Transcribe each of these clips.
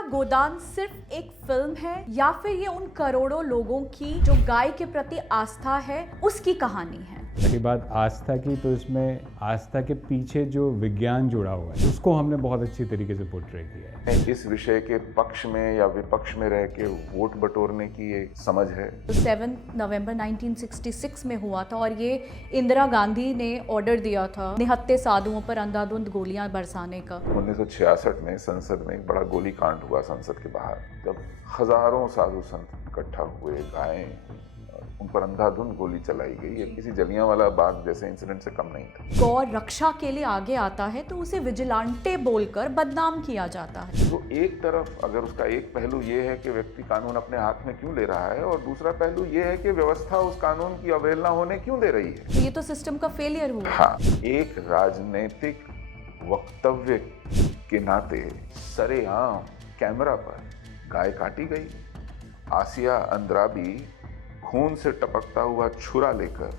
क्या गोदान सिर्फ एक फिल्म है या फिर ये उन करोड़ों लोगों की जो गाय के प्रति आस्था है उसकी कहानी है? रही बात आस्था की, तो इसमें आस्था के पीछे जो विज्ञान जुड़ा हुआ है उसको हमने बहुत अच्छी तरीके से पोर्ट्रे किया है। इस विषय के पक्ष में या विपक्ष में रह के वोट बटोरने की एक समझ है। 7 नवंबर 1966 में हुआ था और ये इंदिरा गांधी ने ऑर्डर दिया था निहत्थे साधुओं पर अंधाधुंध गोलियां बरसाने का। 1966 में संसद में एक बड़ा गोली कांड हुआ संसद के बाहर, जब हजारों साधु संत इकट्ठा हुए, गायें, उन पर अंधाधुंध गोली चलाई गई। ये किसी जलियांवाला बाग जैसे इंसिडेंट से कम नहीं था। गौ रक्षा के लिए आगे आता है तो उसे विजिलेंटे बोलकर बदनाम किया जाता है। तो एक तरफ अगर उसका एक पहलू ये है कि व्यक्ति कानून अपने हाथ में क्यों ले रहा है, और दूसरा पहलू ये है कि व्यवस्था उस कानून की अवहेलना होने क्यों दे रही है। तो ये तो सिस्टम का फेलियर हुआ। हाँ, एक राजनीतिक वक्तव्य के नाते सरेआम कैमरा पर गाय काटी गई। आसिया अंद्राबी खून से टपकता हुआ छुरा लेकर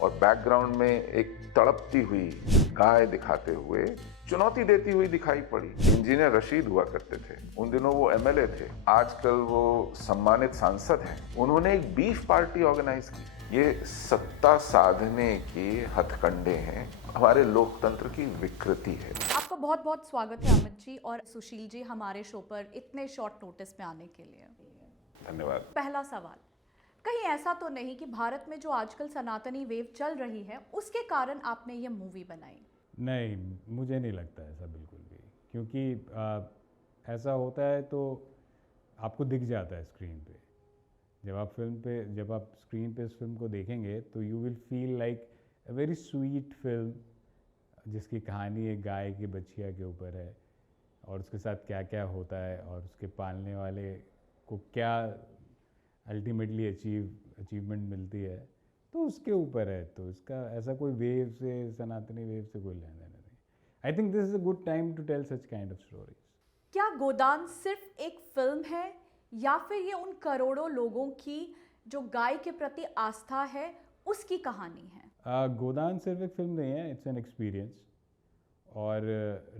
और बैकग्राउंड में एक तड़पती हुई गाय दिखाते हुए चुनौती देती हुई दिखाई पड़ी। इंजीनियर रशीद हुआ करते थे, उन दिनों वो एमएलए थे, आजकल वो सम्मानित सांसद हैं। उन्होंने एक बीफ पार्टी ऑर्गेनाइज की। ये सत्ता साधने के हथकंडे हैं, हमारे लोकतंत्र की विकृति है। आपका बहुत बहुत स्वागत है अमित जी और सुशील जी हमारे शो पर इतने शॉर्ट नोटिस में आने के लिए। धन्यवाद। पहला सवाल, कहीं ऐसा तो नहीं कि भारत में जो आजकल सनातनी वेव चल रही है उसके कारण आपने ये मूवी बनाई? नहीं, मुझे नहीं लगता ऐसा बिल्कुल भी, क्योंकि ऐसा होता है तो आपको दिख जाता है स्क्रीन पे। जब आप स्क्रीन पे इस फिल्म को देखेंगे तो you will feel like a very sweet film जिसकी कहानी एक गाय की बछिया के ऊपर है और उसके साथ क्या क्या होता है और उसके पालने वाले को क्या अल्टीमेटली अचीवमेंट मिलती है, तो उसके ऊपर है। तो इसका ऐसा कोई वेव से, सनातनी वेव से कोई लेना देना नहीं। I think this is a good time to tell such kind of stories. क्या गोदान सिर्फ एक फिल्म है या फिर ये उन करोड़ों लोगों की जो गाय के प्रति आस्था है उसकी कहानी है? गोदान सिर्फ एक फिल्म नहीं है, इट्स एन एक्सपीरियंस। और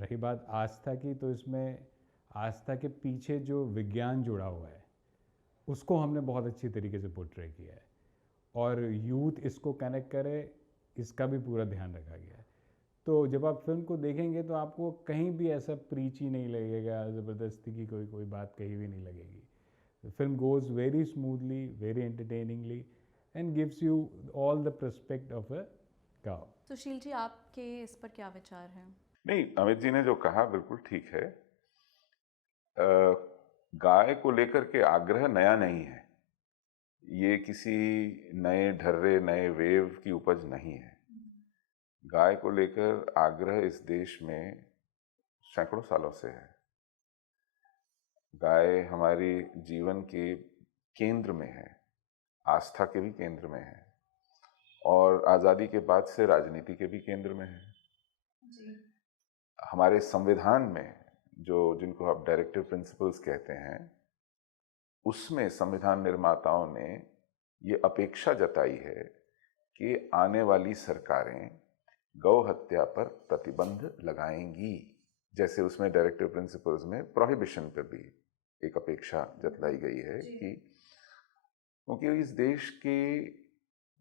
रही बात आस्था की, तो इसमें आस्था के पीछे जो विज्ञान जुड़ा हुआ है उसको हमने बहुत अच्छी तरीके से पोर्ट्रे किया है और यूथ इसको कनेक्ट करे, इसका भी पूरा ध्यान रखा गया है। तो जब आप फिल्म को देखेंगे तो आपको कहीं भी ऐसा प्रीची नहीं लगेगा, ज़बरदस्ती की कोई बात कहीं भी नहीं लगेगी। Film goes very smoothly, very entertainingly and gives you all the perspective of a cow. Sushil ji आपके इस पर क्या विचार हैं? नहीं, अमित जी ने जो कहा बिल्कुल ठीक है। गाय को लेकर के आग्रह नया नहीं है, ये किसी नए ढर्रे, नए वेव की उपज नहीं है। गाय को लेकर आग्रह इस देश में सैकड़ों सालों से है। गाय हमारी जीवन के केंद्र में है, आस्था के भी केंद्र में है और आज़ादी के बाद से राजनीति के भी केंद्र में है। हमारे संविधान में जिनको आप डायरेक्टिव प्रिंसिपल्स कहते हैं, उसमें संविधान निर्माताओं ने ये अपेक्षा जताई है कि आने वाली सरकारें गौ हत्या पर प्रतिबंध लगाएंगी। जैसे उसमें डायरेक्टिव प्रिंसिपल्स में प्रोहिबिशन पर भी एक अपेक्षा जतलाई गई है कि क्योंकि इस देश के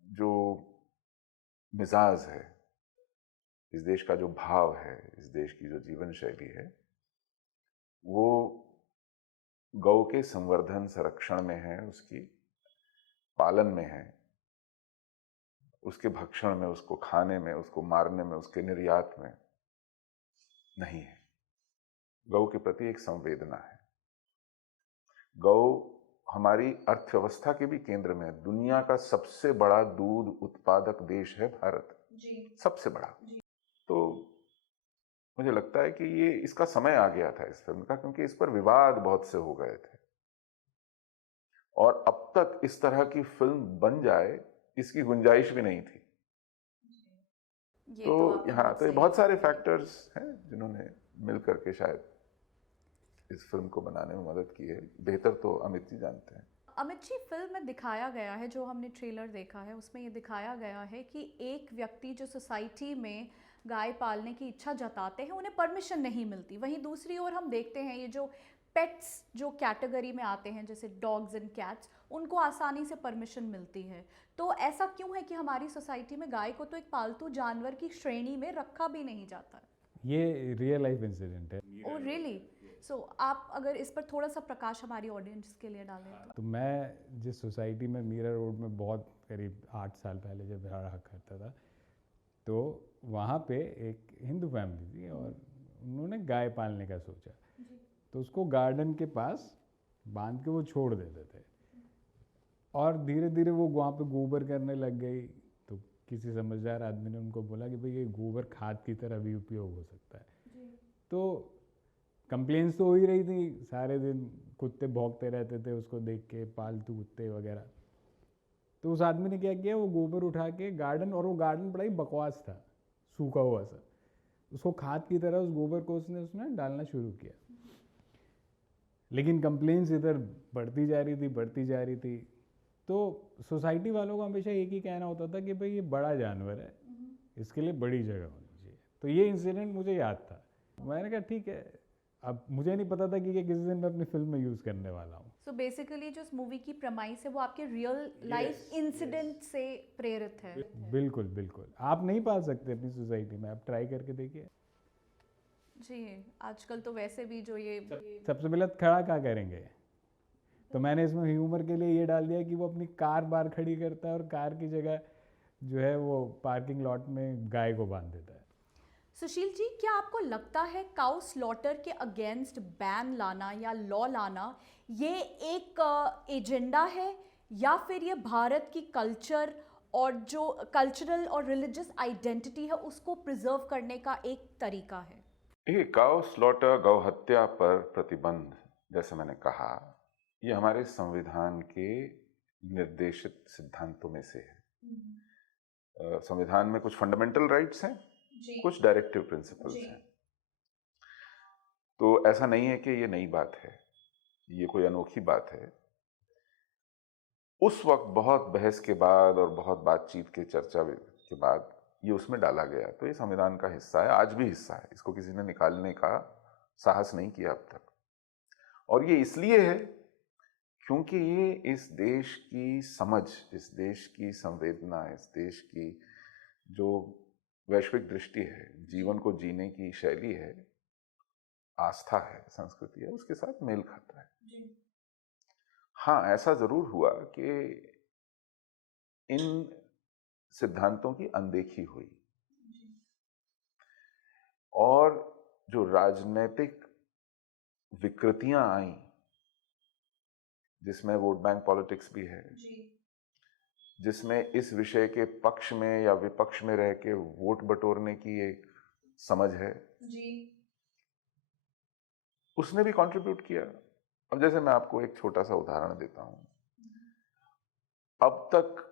जो मिजाज है, इस देश का जो भाव है, इस देश की जो जीवन शैली है, वो गौ के संवर्धन संरक्षण में है, उसकी पालन में है, उसके भक्षण में, उसको खाने में, उसको मारने में, उसके निर्यात में नहीं है। गौ के प्रति एक संवेदना है। गौ हमारी अर्थव्यवस्था के भी केंद्र में है। दुनिया का सबसे बड़ा दूध उत्पादक देश है भारत जी, सबसे बड़ा जी। तो मुझे लगता है कि ये इसका समय आ गया था इस फिल्म का, क्योंकि इस पर विवाद बहुत से हो गए थे और अब तक इस तरह की फिल्म बन जाए इसकी गुंजाइश भी नहीं थी। तो यहाँ तो बहुत सारे फैक्टर्स हैं जिन्होंने मिलकर के शायद इस फिल्म को बनाने में मदद की है। बेहतर तो अमित जी जानते हैं। अमित जी, फिल्म में दिखाया गया है, जो हमने ट्रेलर देखा है उसमें ये दिखाया गया है कि एक व्यक्ति जो सोसाइटी में गाय पालने की इच्छा जताते हैं उन्हें परमिशन नहीं मिलती। वहीं दूसरी ओर हम देखते हैं ये जो पेट्स जो कैटेगरी में आते हैं जैसे डॉग्स एंड कैट्स, उनको आसानी से परमिशन मिलती है। तो ऐसा क्यों है कि हमारी सोसाइटी में गाय को तो एक पालतू जानवर की श्रेणी में रखा भी नहीं जाता है? ये रियल लाइफ इंसिडेंट है। Oh really? सो आप अगर इस पर थोड़ा सा प्रकाश हमारी ऑडियंस के लिए डालें तो मैं जिस सोसाइटी में मीरा रोड में बहुत करीब 8 साल पहले जब रहा करता था, तो वहाँ पे एक हिंदू फैमिली थी और उन्होंने गाय पालने का सोचा। तो उसको गार्डन के पास बांध के वो छोड़ देते थे और धीरे धीरे वो वहाँ पे गोबर करने लग गई। तो किसी समझदार आदमी ने उनको बोला कि भाई ये गोबर खाद की तरह भी उपयोग हो सकता है। तो कंप्लेंट्स तो हो ही रही थी, सारे दिन कुत्ते भौंकते रहते थे उसको देख के, पालतू कुत्ते वगैरह। तो उस आदमी ने क्या किया, वो गोबर उठा के गार्डन, और वो गार्डन बड़ा ही बकवास था, सूखा हुआ सा, उसको खाद की तरह उस गोबर को उसने डालना शुरू किया। लेकिन कंप्लेंट्स इधर बढ़ती जा रही थी। तो सोसाइटी वालों को हमेशा एक ही कहना होता था कि भाई ये बड़ा जानवर है, इसके लिए बड़ी जगह होनी चाहिए। तो ये इंसिडेंट मुझे याद था। मैंने कहा ठीक है, अब मुझे नहीं पता था कि ये किसी दिन मैं अपनी फिल्म में यूज़ करने वाला हूँ। सो बेसिकली जो इस मूवी की प्रमाइस है वो आपके रियल लाइफ इंसिडेंट से प्रेरित है। बिल्कुल बिल्कुल, आप नहीं पाल सकते अपनी सोसाइटी में, आप ट्राई करके देखिए। जी, आजकल तो वैसे भी जो ये सबसे पहले खड़ा क्या करेंगे, तो मैंने इसमें ह्यूमर के लिए ये डाल दिया कि वो अपनी कार बाहर खड़ी करता है और कार की जगह जो है वो पार्किंग लॉट में गाय को बांध देता है। सुशील जी, क्या आपको लगता है काउ स्लॉटर के अगेंस्ट बैन लाना या लॉ लाना ये एक एजेंडा है, या फिर ये भारत की कल्चर और जो कल्चरल और रिलीजियस आइडेंटिटी है उसको प्रिजर्व करने का एक तरीका है? ये काउ स्लॉटर, गौ हत्या पर प्रतिबंध, जैसे मैंने कहा, ये हमारे संविधान के निर्देशित सिद्धांतों में से है। संविधान में कुछ फंडामेंटल राइट्स हैं, कुछ डायरेक्टिव प्रिंसिपल्स हैं। तो ऐसा नहीं है कि ये नई बात है, ये कोई अनोखी बात है। उस वक्त बहुत बहस के बाद और बहुत बातचीत के चर्चा के बाद ये उसमें डाला गया। तो ये संविधान का हिस्सा है, आज भी हिस्सा है, इसको किसी ने निकालने का साहस नहीं किया अब तक। और ये इसलिए है क्योंकि ये इस देश की समझ, इस देश की संवेदना, इस देश की जो वैश्विक दृष्टि है, जीवन को जीने की शैली है, आस्था है, संस्कृति है, उसके साथ मेल खाता है। हाँ, ऐसा जरूर हुआ कि इन सिद्धांतों की अनदेखी हुई और जो राजनीतिक विकृतियां आई, जिसमें वोट बैंक पॉलिटिक्स भी है, जिसमें इस विषय के पक्ष में या विपक्ष में रह के वोट बटोरने की एक समझ है, उसने भी कंट्रीब्यूट किया। अब जैसे मैं आपको एक छोटा सा उदाहरण देता हूं। अब तक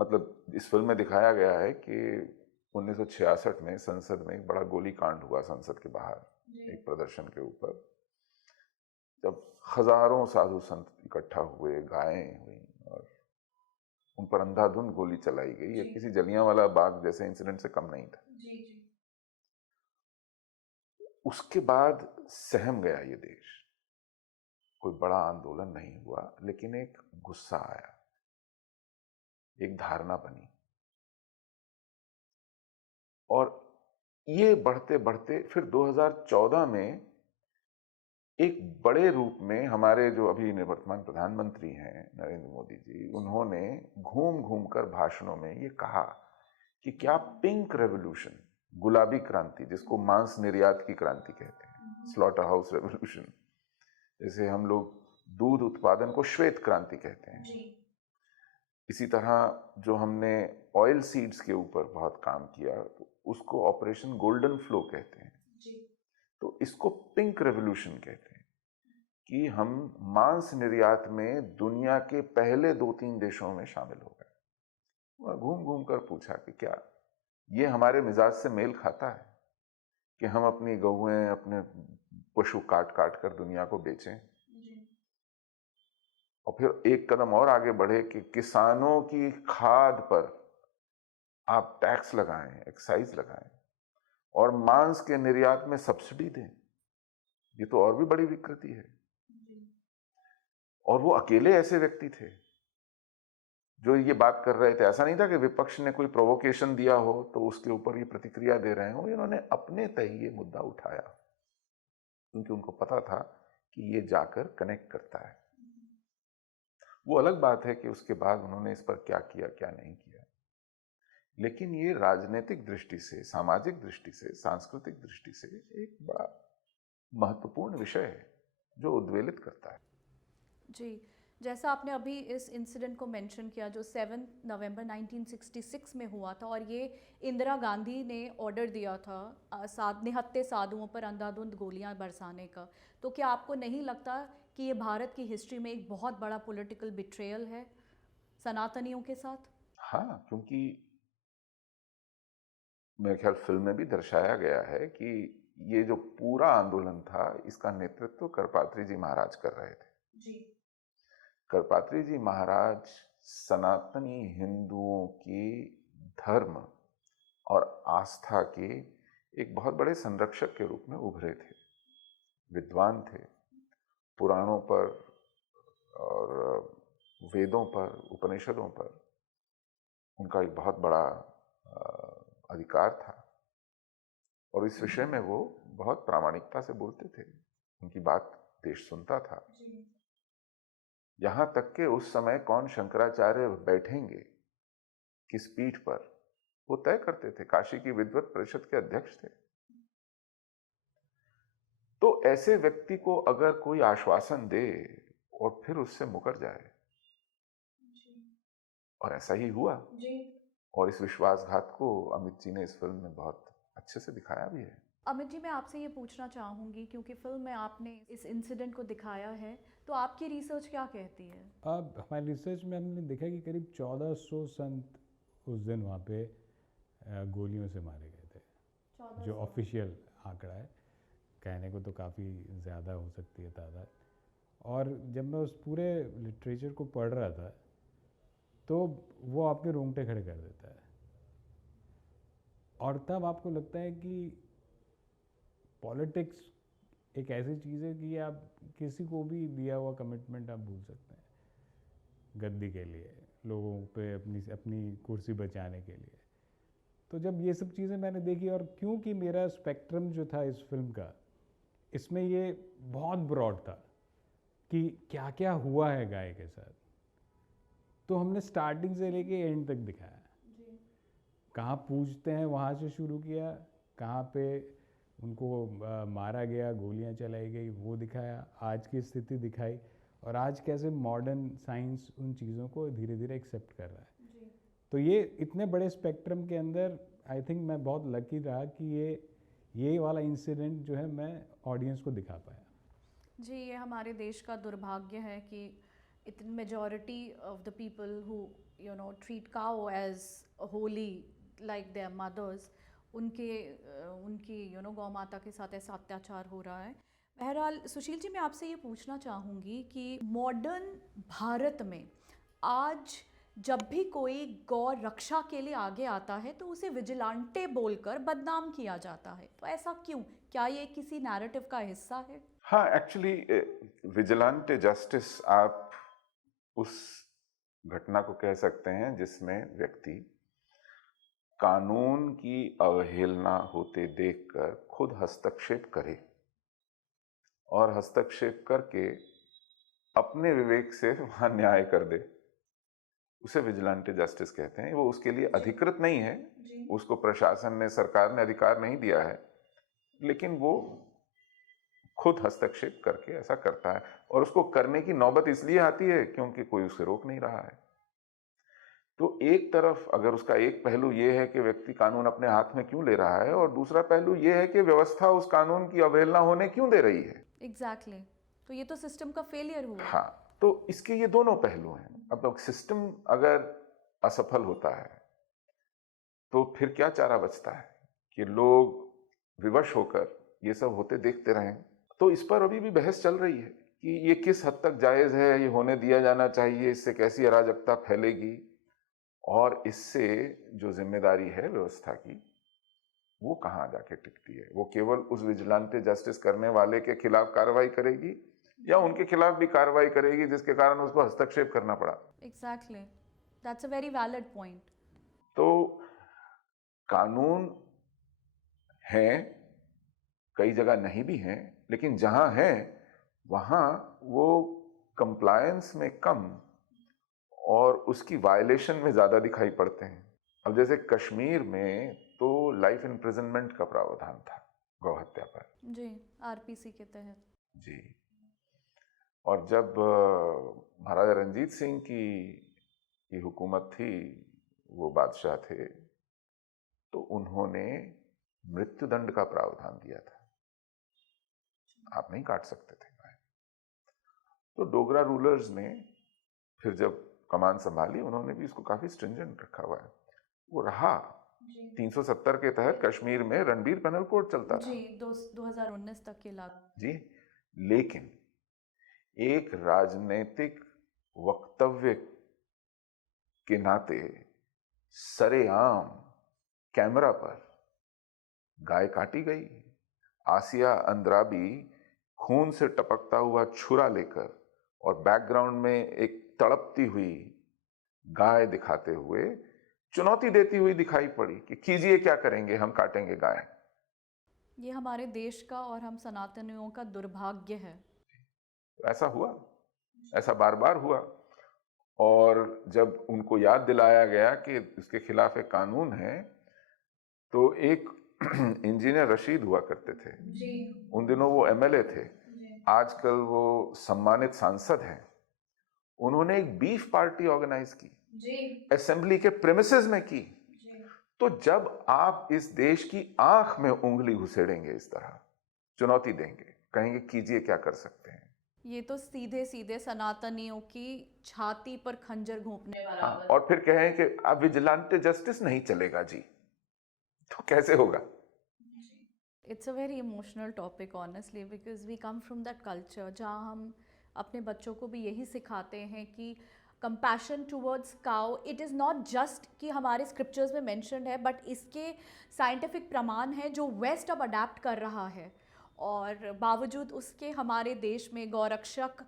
मतलब इस फिल्म में दिखाया गया है कि 1966 में संसद में एक बड़ा गोलीकांड हुआ, संसद के बाहर एक प्रदर्शन के ऊपर, जब हजारों साधु संत इकट्ठा हुए, गायें हुई और उन पर अंधाधुंध गोली चलाई गई। ये किसी जलियांवाला बाग जैसे इंसिडेंट से कम नहीं था। उसके बाद सहम गया ये देश, कोई बड़ा आंदोलन नहीं हुआ, लेकिन एक गुस्सा आया, एक धारणा बनी, और ये बढ़ते बढ़ते फिर 2014 में एक बड़े रूप में हमारे जो अभी निवर्तमान प्रधानमंत्री हैं नरेंद्र मोदी जी, उन्होंने घूम घूम कर भाषणों में ये कहा कि क्या पिंक रेवोल्यूशन, गुलाबी क्रांति, जिसको मांस निर्यात की क्रांति कहते हैं, स्लॉटर हाउस रेवोल्यूशन, जैसे हम लोग दूध उत्पादन को श्वेत क्रांति कहते हैं, इसी तरह जो हमने ऑयल सीड्स के ऊपर बहुत काम किया तो उसको ऑपरेशन गोल्डन फ्लो कहते हैं, तो इसको पिंक रेवोल्यूशन कहते हैं कि हम मांस निर्यात में दुनिया के पहले 2-3 देशों में शामिल हो गए। मैं घूम घूम कर पूछा कि क्या ये हमारे मिजाज से मेल खाता है कि हम अपनी गौएं, अपने पशु काट काट कर दुनिया को बेचें, और फिर एक कदम और आगे बढ़े कि किसानों की खाद पर आप टैक्स लगाएं, एक्साइज लगाएं और मांस के निर्यात में सब्सिडी दें। ये तो और भी बड़ी विकृति है। और वो अकेले ऐसे व्यक्ति थे जो ये बात कर रहे थे। ऐसा नहीं था कि विपक्ष ने कोई प्रोवोकेशन दिया हो तो उसके ऊपर ये प्रतिक्रिया दे रहे हो। इन्होंने अपने तय ये मुद्दा उठाया क्योंकि उनको पता था कि ये जाकर कनेक्ट करता है। वो अलग बात है कि उसके बाद उन्होंने इस पर क्या किया क्या नहीं किया, लेकिन ये राजनीतिक दृष्टि से, सामाजिक दृष्टि से, सांस्कृतिक दृष्टि से एक बड़ा महत्वपूर्ण विषय है जो उद्वेलित करता है। जी, जैसा आपने अभी इस इंसिडेंट को मेंशन किया जो 7 नवंबर 1966 में हुआ था, और ये इंदिरा गांधी ने ऑर्डर दिया था निहत्थे साधुओं पर अंधाधुंध गोलियां बरसाने का, तो क्या आपको नहीं लगता कि ये भारत की हिस्ट्री में एक बहुत बड़ा पॉलिटिकल बिट्रेयल है सनातनियों के साथ? हाँ, क्योंकि मेरे ख्याल फिल्म में भी दर्शाया गया है कि ये जो पूरा आंदोलन था इसका नेतृत्व करपात्री जी महाराज कर रहे थे। जी। करपात्री जी महाराज सनातनी हिंदुओं की धर्म और आस्था के एक बहुत बड़े संरक्षक के रूप में उभरे थे। विद्वान थे, पुराणों पर और वेदों पर, उपनिषदों पर उनका एक बहुत बड़ा अधिकार था और इस विषय में वो बहुत प्रामाणिकता से बोलते थे। उनकी बात देश सुनता था। यहां तक कि उस समय कौन शंकराचार्य बैठेंगे किस पीठ पर वो तय करते थे। काशी की विद्वत परिषद के अध्यक्ष थे। तो ऐसे व्यक्ति को अगर कोई आश्वासन दे और फिर उससे मुकर जाए, और ऐसा ही हुआ जी। और इस विश्वासघात को अमित जी ने इस फिल्म में बहुत अच्छे से दिखाया भी है। अमित जी, मैं आपसे ये पूछना चाहूँगी क्योंकि फिल्म में आपने इस इंसिडेंट को दिखाया है, तो आपकी रिसर्च क्या कहती है? अब हमारी रिसर्च में हमने देखा कि करीब 1400 संत उस दिन वहाँ पे गोलियों से मारे गए थे, जो ऑफिशियल आंकड़ा है। कहने को तो काफ़ी ज़्यादा हो सकती है तादाद। और जब मैं उस पूरे लिटरेचर को पढ़ रहा था तो वो आपके रोंगटे खड़े कर देता है, और तब आपको लगता है कि पॉलिटिक्स एक ऐसी चीज़ है कि आप किसी को भी दिया हुआ कमिटमेंट आप भूल सकते हैं गद्दी के लिए, लोगों पे अपनी कुर्सी बचाने के लिए। तो जब ये सब चीज़ें मैंने देखी, और क्योंकि मेरा स्पेक्ट्रम जो था इस फिल्म का, इसमें ये बहुत ब्रॉड था कि क्या क्या हुआ है गाय के साथ, तो हमने स्टार्टिंग से लेके एंड तक दिखाया। कहाँ पूजते हैं वहाँ से शुरू किया, कहाँ पे उनको मारा गया, गोलियाँ चलाई गई, वो दिखाया, आज की स्थिति दिखाई, और आज कैसे मॉडर्न साइंस उन चीज़ों को धीरे धीरे एक्सेप्ट कर रहा है। तो ये इतने बड़े स्पेक्ट्रम के अंदर आई थिंक मैं बहुत लकी रहा कि ये वाला इंसिडेंट जो है मैं ऑडियंस को दिखा पाया। जी, ये हमारे देश का दुर्भाग्य है कि इतनी majority of the people who treat cow as holy like their mothers, उनकी गौ माता के साथ ऐसा अत्याचार हो रहा है। बहरहाल सुशील जी, मैं आपसे ये पूछना चाहूँगी कि मॉडर्न भारत में आज जब भी कोई गौ रक्षा के लिए आगे आता है तो उसे विजिलेंटे बोलकर बदनाम किया जाता है, तो ऐसा क्यों? क्या ये किसी नैरेटिव का हिस्सा है? हाँ, एक्चुअली विजिलेंटे जस्टिस आप उस घटना को कह सकते हैं जिसमें व्यक्ति कानून की अवहेलना होते देखकर खुद हस्तक्षेप करे और हस्तक्षेप करके अपने विवेक से वहां न्याय कर दे, उसे विजिलेंटे जस्टिस कहते हैं। वो उसके लिए अधिकृत नहीं है, उसको प्रशासन ने, सरकार ने अधिकार नहीं दिया है, लेकिन वो खुद हस्तक्षेप करके ऐसा करता है, और उसको करने की नौबत इसलिए आती है क्योंकि कोई उसे रोक नहीं रहा है। तो एक तरफ अगर उसका एक पहलू ये है कि व्यक्ति कानून अपने हाथ में क्यों ले रहा है, और दूसरा पहलू ये है कि व्यवस्था उस कानून की अवहेलना होने क्यों दे रही है। एग्जैक्टली तो ये तो सिस्टम का फेलियर हुआ। हाँ, तो इसके ये दोनों पहलू हैं। अब सिस्टम अगर असफल होता है तो फिर क्या चारा बचता है कि लोग विवश होकर ये सब होते देखते रहें। तो इस पर अभी भी बहस चल रही है कि ये किस हद तक जायज है, ये होने दिया जाना चाहिए, इससे कैसी अराजकता फैलेगी, और इससे जो जिम्मेदारी है व्यवस्था की वो कहाँ जाके टिकती है? वो केवल उस विजिलेंटे जस्टिस करने वाले के खिलाफ कार्रवाई करेगी या उनके खिलाफ भी कार्रवाई करेगी जिसके कारण उसको हस्तक्षेप करना पड़ा? Exactly, that's a very valid point. तो कानून हैं, कई जगह नहीं भी हैं, लेकिन जहां हैं वहां वो कंप्लायंस में कम और उसकी वायलेशन में ज्यादा दिखाई पड़ते हैं। अब जैसे कश्मीर में तो लाइफ इम्प्रिजनमेंट का प्रावधान था गौ हत्या पर। जी, आरपीसी के तहत। जी। और जब महाराजा रंजीत सिंह की हुकूमत थी, वो बादशाह थे, तो उन्होंने मृत्युदंड का प्रावधान दिया था। आप नहीं काट सकते थे गाय। तो डोगरा रूलर्स ने फिर जब कमान संभाली, उन्होंने भी इसको काफी स्ट्रिंजेंट रखा हुआ है। वो रहा 370 के तहत कश्मीर में रणबीर पेनल कोड चलता था जी, 2019 तक के लागू। जी। लेकिन एक राजनीतिक वक्तव्य के नाते सरेआम कैमरा पर गाय काटी गई। आसिया अंद्राबी खून से टपकता हुआ छुरा लेकर और बैकग्राउंड में एक तड़पती हुई गाय दिखाते हुए चुनौती देती हुई दिखाई पड़ी कि कीजिए क्या करेंगे, हम काटेंगे गाय। ये हमारे देश का और हम सनातनियों का दुर्भाग्य है। ऐसा हुआ, ऐसा बार बार हुआ। और जब उनको याद दिलाया गया कि इसके खिलाफ एक कानून है, तो एक इंजीनियर रशीद हुआ करते थे जी। उन दिनों, वो एमएलए थे, आजकल वो सम्मानित सांसद हैं। उन्होंने एक बीफ पार्टी ऑर्गेनाइज की जी। असेंबली के प्रेमिसेस में की। तो जब आप इस देश की आंख में उंगली घुसेड़ेंगे, इस तरह चुनौती देंगे, कहेंगे कीजिए क्या कर सकते हैं, ये तो सीधे सीधे सनातनियों की छाती पर खंजर घोंपने हाँ, बराबर। और फिर कहें कि अब विजिलेंटे जस्टिस नहीं चलेगा जी, तो कैसे होगा? It's a very emotional topic honestly, because we come from that culture जहाँ हम अपने बच्चों को भी यही सिखाते हैं कि compassion towards cow, it is not just कि हमारे स्क्रिप्चर्स में मेंशन्ड है, बट इसके साइंटिफिक प्रमाण हैं जो वेस्ट अब अडेप्ट कर रहा है। और बावजूद उसके हमारे देश में गौरक्षक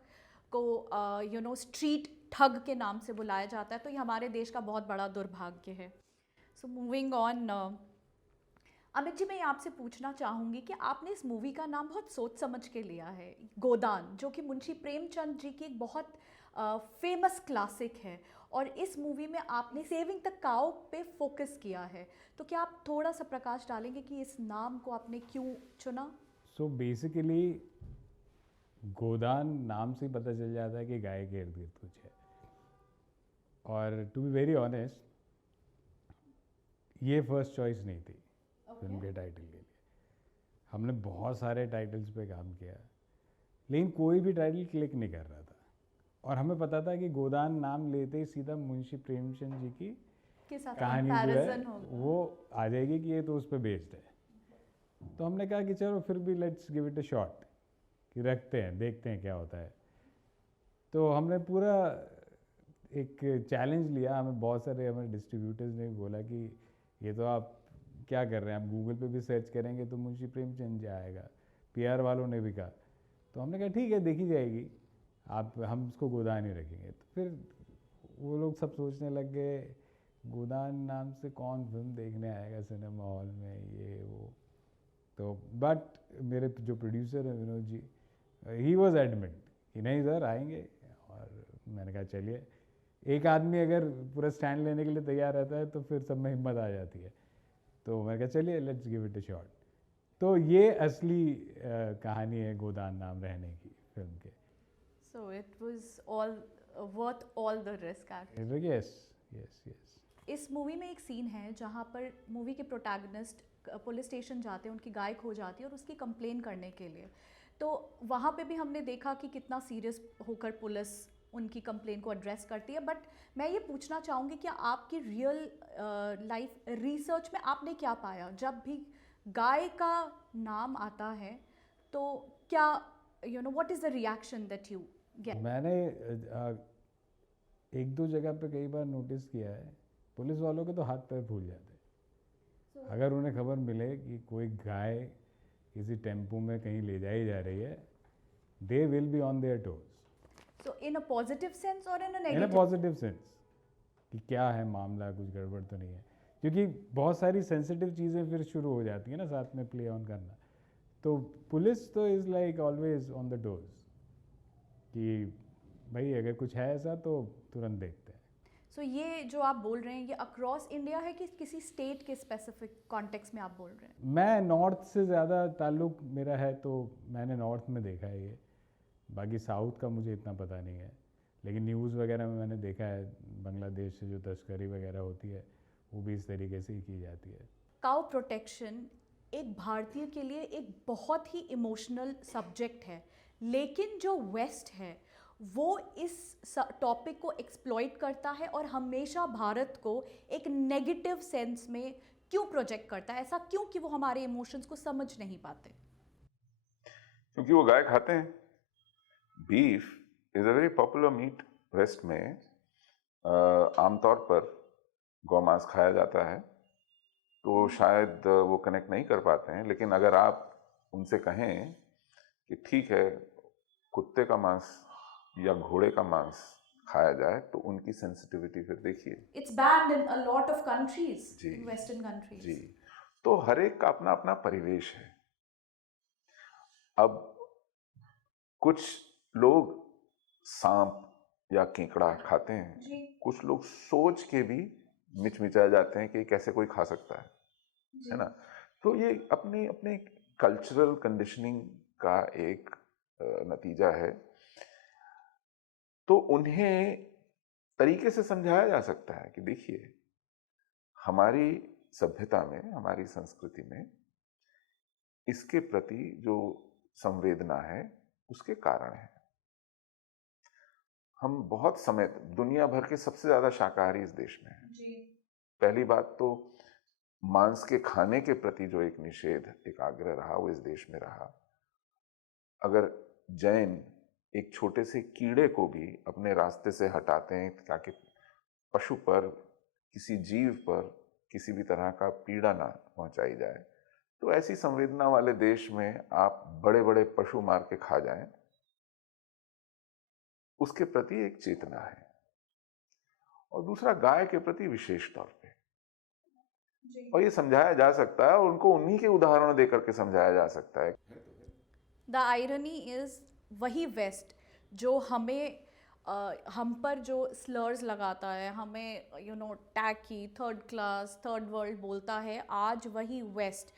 को स्ट्रीट ठग के नाम से बुलाया जाता है। तो ये हमारे देश का बहुत बड़ा दुर्भाग्य है। So moving on, Amit ji, मैं आपसे पूछना चाहूँगी कि आपने इस मूवी का नाम बहुत सोच समझ के लिया है, गोदान, जो कि मुंशी प्रेमचंद जी की एक बहुत फेमस क्लासिक है, और इस मूवी में आपने सेविंग द काउ पे फोकस किया है। तो क्या आप थोड़ा सा प्रकाश डालेंगे कि इस नाम को आपने क्यों चुना? सो बेसिकली गोदान नाम से ही पता चल जाता है कि गाय के इर्द गिर्द कुछ है। और टू बी वेरी ऑनेस्ट, ये फर्स्ट चॉइस नहीं थी फिल्म के टाइटल के लिए। हमने बहुत सारे टाइटल्स पे काम किया, लेकिन कोई भी टाइटल क्लिक नहीं कर रहा था। और हमें पता था कि गोदान नाम लेते ही सीधा मुंशी प्रेमचंद जी की कहानी जो है वो आ जाएगी कि ये तो उस पर बेस्ड है। तो हमने कहा कि चलो फिर भी let's give it a shot, कि रखते हैं, देखते हैं क्या होता है। तो हमने पूरा एक चैलेंज लिया। हमें बहुत सारे हमारे डिस्ट्रीब्यूटर्स ने बोला कि ये तो आप क्या कर रहे हैं, आप गूगल पे भी सर्च करेंगे तो मुंशी प्रेमचंद जी आएगा। पीआर वालों ने भी कहा। तो हमने कहा ठीक है, देखी जाएगी, हम उसको गोदान ही रखेंगे। तो फिर वो लोग सब सोचने लग गए गोदान नाम से कौन फिल्म देखने आएगा सिनेमा हॉल में, ये वो। तो बट मेरे जो प्रोड्यूसर हैं Vinod ji, he was admit कि नहीं सर आएंगे। और मैंने कहा चलिए, एक आदमी अगर पूरा स्टैंड लेने के लिए तैयार रहता है तो फिर सब में हिम्मत आ जाती है। तो मैंने कहा चलिए let's give it a shot. तो ये असली कहानी है गोदान नाम रहने की फिल्म के। So it was all worth all the risk actually. Yes yes yes. इस मूवी में एक सीन है जहाँ पर मूवी के प्रोटैगनिस्ट पुलिस स्टेशन जाते हैं, उनकी गाय खो जाती है और उसकी कंप्लेन करने के लिए। तो वहाँ पे भी हमने देखा कि कितना सीरियस होकर पुलिस उनकी कंप्लेन को एड्रेस करती है। बट मैं ये पूछना चाहूँगी कि आपकी रियल लाइफ रिसर्च में आपने क्या पाया जब भी गाय का नाम आता है? तो क्या what is the reaction that you get? मैंने एक दो जगह पे कई बार नोटिस किया है, पुलिस वालों के तो हाथ पैर फूल जाते हैं अगर उन्हें खबर मिले कि कोई गाय किसी टेम्पो में कहीं ले जाई जा रही है, they will be on their toes. So in a positive sense or in a in A negative? Positive sense कि क्या है मामला, कुछ गड़बड़ तो नहीं है, क्योंकि बहुत सारी सेंसिटिव चीज़ें फिर शुरू हो जाती हैं ना साथ में प्ले ऑन करना। तो पुलिस तो is like always on the dose कि भाई अगर कुछ है ऐसा तो तुरंत देखते हैं। So ये जो आप बोल रहे हैं ये अक्रॉस इंडिया है कि किसी स्टेट के स्पेसिफिक कॉन्टेक्स्ट में आप बोल रहे हैं? मैं नॉर्थ से ज़्यादा ताल्लुक़ मेरा है, तो मैंने नॉर्थ में देखा है ये, बाकी साउथ का मुझे इतना पता नहीं है। लेकिन न्यूज़ वगैरह में मैंने देखा है बांग्लादेश से जो तस्करी वगैरह होती है वो भी इस तरीके से ही की जाती है। काउ प्रोटेक्शन एक भारतीय के लिए एक बहुत ही इमोशनल सब्जेक्ट है, लेकिन जो वेस्ट है वो इस टॉपिक को एक्सप्लॉइट करता है और हमेशा भारत को एक नेगेटिव सेंस में क्यों प्रोजेक्ट करता है? ऐसा क्यों कि वो हमारे इमोशंस को समझ नहीं पाते? क्योंकि वो गाय खाते हैं। Beef is a very popular meat west में। आमतौर पर गौमांस खाया जाता है, तो शायद वो कनेक्ट नहीं कर पाते हैं। लेकिन अगर आप उनसे कहें कि ठीक है कुत्ते का मांस या घोड़े का मांस खाया जाए, तो उनकी सेंसिटिविटी फिर देखिए। It's banned in a lot of countries, जी। In western countries. जी, तो हर एक का अपना अपना परिवेश है। अब कुछ लोग सांप या केकड़ा खाते हैं, जी। कुछ लोग सोच के भी मिचमिचा जाते हैं कि कैसे कोई खा सकता है ना। तो ये अपनी अपनी कल्चरल कंडीशनिंग का एक नतीजा है। तो उन्हें तरीके से समझाया जा सकता है कि देखिए हमारी सभ्यता में, हमारी संस्कृति में इसके प्रति जो संवेदना है उसके कारण है। हम बहुत समय, दुनिया भर के सबसे ज्यादा शाकाहारी इस देश में हैं। जी। पहली बात तो मांस के खाने के प्रति जो एक निषेध, एक आग्रह रहा, वो इस देश में रहा। अगर जैन एक छोटे से कीड़े को भी अपने रास्ते से हटाते हैं ताकि पशु पर, किसी जीव पर किसी भी तरह का पीड़ा ना पहुंचाई जाए, तो ऐसी संवेदना वाले देश में आप बड़े बड़े पशु मार के खा जाएं, उसके प्रति एक चेतना है। और दूसरा गाय के प्रति विशेष तौर पे, और ये समझाया जा सकता है और उनको उन्हीं के उदाहरण देकर के समझाया जा सकता है। द आयरनी इज वही वेस्ट जो हमें हम पर जो स्लर्स लगाता है, हमें tacky, third class, third world बोलता है, आज वही वेस्ट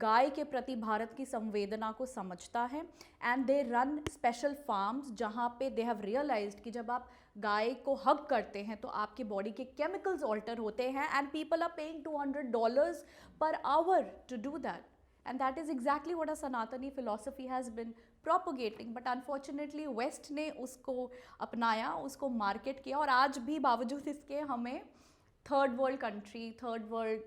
गाय के प्रति भारत की संवेदना को समझता है। And they run special farms जहाँ पे दे हैव रियलाइज्ड कि जब आप गाय को हग करते हैं तो आपकी बॉडी के केमिकल्स ऑल्टर होते हैं, and people are paying $200 per hour to do that. And that is exactly what a Sanatani philosophy has been propagating. But unfortunately West ने उसको अपनाया, उसको मार्केट किया, और आज भी बावजूद इसके हमें third world country, third world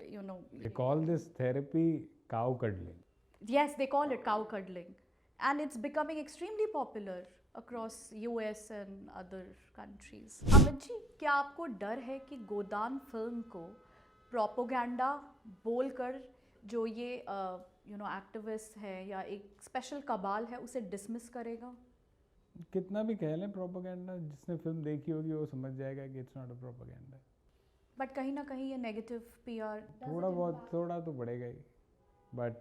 They call this therapy cow cuddling. yes, they call it cow cuddling, and it's becoming extremely popular across US and other countries. Amit ji, क्या आपको डर है कि गोदान फिल्म को प्रोपोगंडा बोलकर जो ये एक्टिविस्ट है या एक स्पेशल कबाल है उसे डिसमिस करेगा? कितना भी कह लें प्रोपेगेंडा, जिसने फिल्म देखी होगी वो समझ जाएगा कि it's not a propaganda. But कहीं ना कहीं ये नेगेटिव पीआर थोड़ा तो पड़ेगा ही, but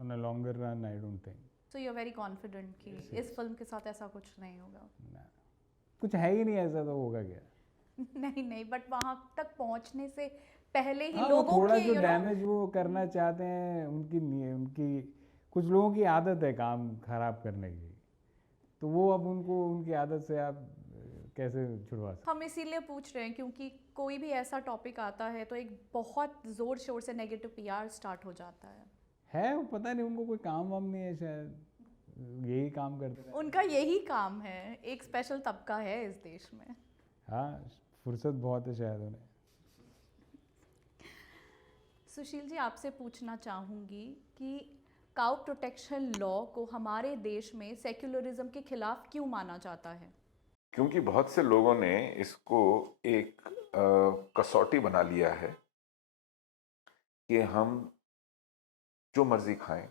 on a longer run I don't think. So you are very confident कि इस फिल्म के साथ ऐसा कुछ नहीं होगा? ना, कुछ है ही नहीं ऐसा, तो होगा क्या? नहीं, बट वहां तक पहुंचने से पहले ही हाँ, लोगों थोड़ा की जो डैमेज वो करना चाहते हैं, उनकी कुछ लोगों की आदत है काम खराब करने की, तो वो अब उनकी आदत से आप कैसे छुड़वा सकते? हम इसीलिए पूछ रहे हैं क्योंकि कोई भी ऐसा टॉपिक आता है तो एक बहुत जोर शोर से नेगेटिव पीआर स्टार्ट हो जाता है। वो पता नहीं, उनको कोई काम वाम नहीं है, शायद यही काम करते हैं। उनका यही काम है, एक स्पेशल तबका है इस देश में। हाँ, फुर्सत बहुत है शायद उन्हें। सुशील जी, आपसे पूछना चाहूँगी कि काउ प्रोटेक्शन लॉ को हमारे देश में सेक्युलरिज्म के खिलाफ क्यों माना जाता है? क्योंकि बहुत से लोगों ने इसको एक कसौटी बना लिया है कि हम जो मर्जी खाएं,